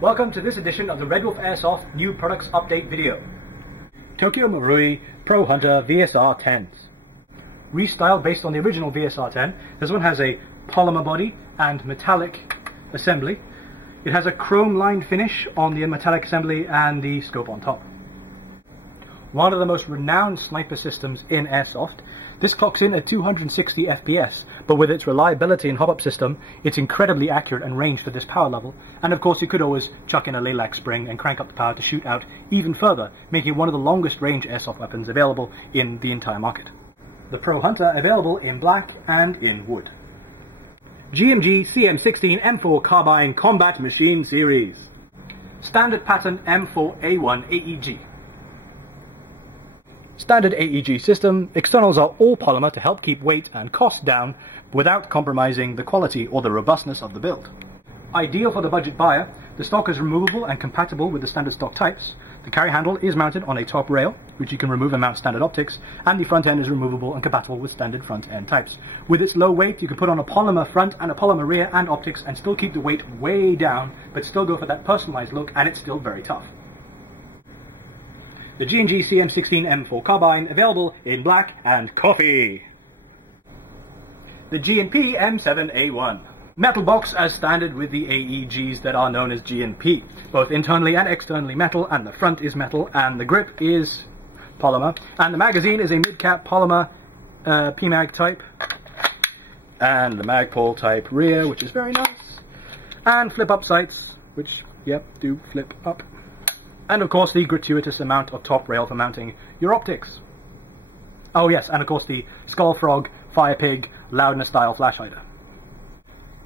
Welcome to this edition of the Redwolf Airsoft New Products Update video. Tokyo Marui Pro Hunter VSR 10s. Restyled based on the original VSR 10, this one has a polymer body and metallic assembly. It has a chrome lined finish on the metallic assembly and the scope on top. One of the most renowned sniper systems in Airsoft, this clocks in at 260 FPS, but with its reliability and hop-up system, it's incredibly accurate and ranged for this power level, and of course you could always chuck in a Lilac spring and crank up the power to shoot out even further, making it one of the longest range Airsoft weapons available in the entire market. The Pro Hunter available in black and in wood. GMG CM16 M4 Carbine Combat Machine Series. Standard pattern M4A1 AEG. Standard AEG system, externals are all polymer to help keep weight and cost down without compromising the quality or the robustness of the build. Ideal for the budget buyer, the stock is removable and compatible with the standard stock types. The carry handle is mounted on a top rail, which you can remove and mount standard optics, and the front end is removable and compatible with standard front end types. With its low weight, you can put on a polymer front and a polymer rear and optics and still keep the weight way down, but still go for that personalized look, and it's still very tough. The G&G CM16 M4 Carbine, available in black and coffee. The G&P M7A1. Metal box as standard with the AEGs that are known as G&P. Both internally and externally metal, and the front is metal, and the grip is polymer. And the magazine is a mid-cap polymer PMAG type. And the Magpul type rear, which is very nice. And flip-up sights, which, yep, do flip up. And of course the gratuitous amount of top rail for mounting your optics. Oh yes, and of course the Skull Frog, Fire Pig, Loudness style flash hider.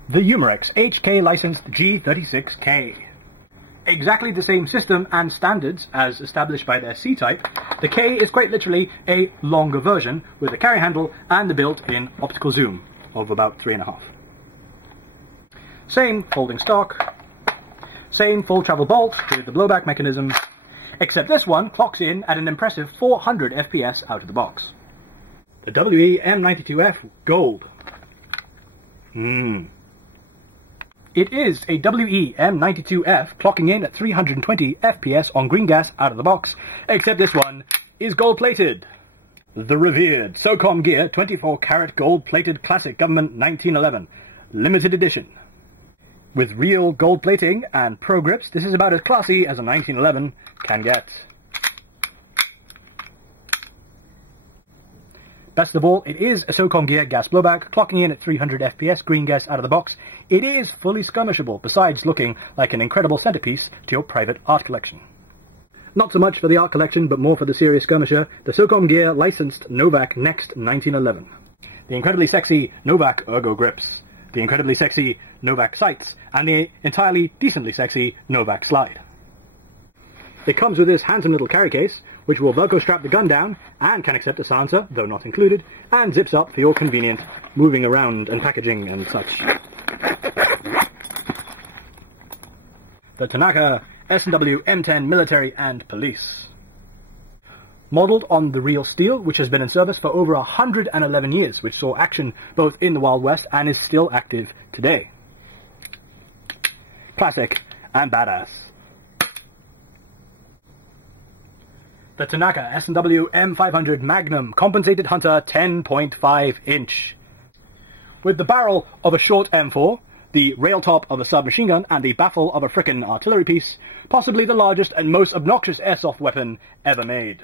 The Umarex HK licensed G36K. Exactly the same system and standards as established by their C-type, the K is quite literally a longer version with a carry handle and the built-in optical zoom of about 3.5. Same folding stock. Same full travel bolt with the blowback mechanism, except this one clocks in at an impressive 400 FPS out of the box. The WE M92F Gold. It is a WE M92F clocking in at 320 FPS on green gas out of the box, except this one is gold plated. The revered SOCOMGEAR 24 karat gold plated classic government 1911 limited edition. With real gold plating and pro grips, this is about as classy as a 1911 can get. Best of all, it is a SOCOMGEAR gas blowback, clocking in at 300 FPS green gas out of the box. It is fully skirmishable, besides looking like an incredible centerpiece to your private art collection. Not so much for the art collection, but more for the serious skirmisher, the SOCOMGEAR licensed Novak Next 1911. The incredibly sexy Novak Ergo grips. The incredibly sexy Novak sights, and the entirely decently sexy Novak slide. It comes with this handsome little carry case, which will Velcro strap the gun down, and can accept a silencer, though not included, and zips up for your convenient moving around and packaging and such. The Tanaka S&W M10 Military and Police. Modelled on the real steel, which has been in service for over 111 years, which saw action both in the Wild West and is still active today. Classic and badass. The Tanaka S&W M500 Magnum Compensated Hunter 10.5 inch. With the barrel of a short M4, the rail top of a submachine gun, and the baffle of a frickin' artillery piece, possibly the largest and most obnoxious airsoft weapon ever made.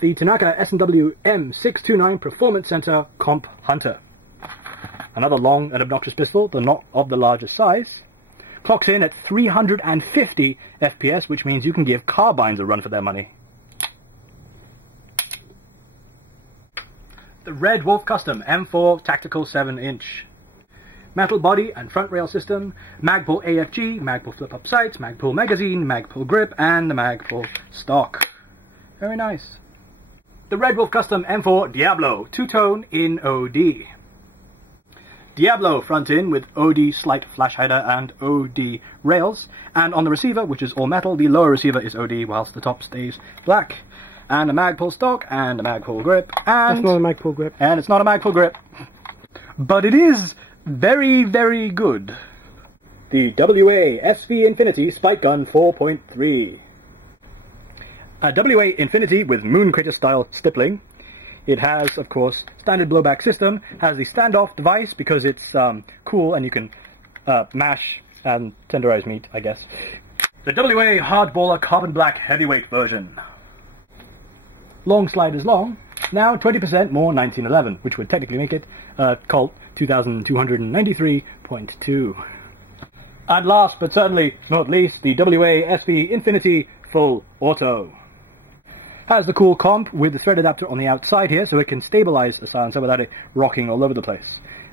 The Tanaka S&W M629 Performance Center Comp Hunter. Another long and obnoxious pistol, though not of the largest size. Clocks in at 350 FPS, which means you can give carbines a run for their money. The Redwolf Custom M4 Tactical 7-inch. Metal body and front rail system, Magpul AFG, Magpul flip-up sights, Magpul magazine, Magpul grip, and the Magpul stock. Very nice. The Redwolf Custom M4 Diablo, two-tone in OD. Diablo front in with OD slight flash hider and OD rails, and on the receiver, which is all metal, the lower receiver is OD whilst the top stays black. and a Magpul stock, and a Magpul grip, and... That's not a Magpul grip. And it's not a Magpul grip. But it is very, very good. The WA SV Infinity Spike Gun 4.3. A WA Infinity with Moon Crater style stippling. It has, of course, standard blowback system, has the standoff device because it's cool and you can mash and tenderize meat, I guess. The WA Hardballer Carbon Black Heavyweight version. Long slide is long, now 20% more 1911, which would technically make it Colt 2293.2. And last but certainly not least, the WA SV Infinity Full Auto. Has the cool comp with the thread adapter on the outside here, so it can stabilize the silencer without it rocking all over the place.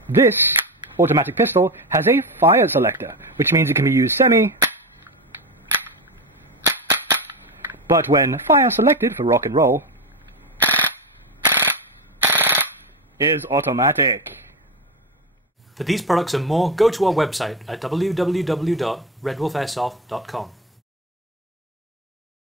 This automatic pistol has a fire selector, which means it can be used semi, but when fire selected for rock and roll, is automatic. For these products and more, go to our website at www.redwolfairsoft.com.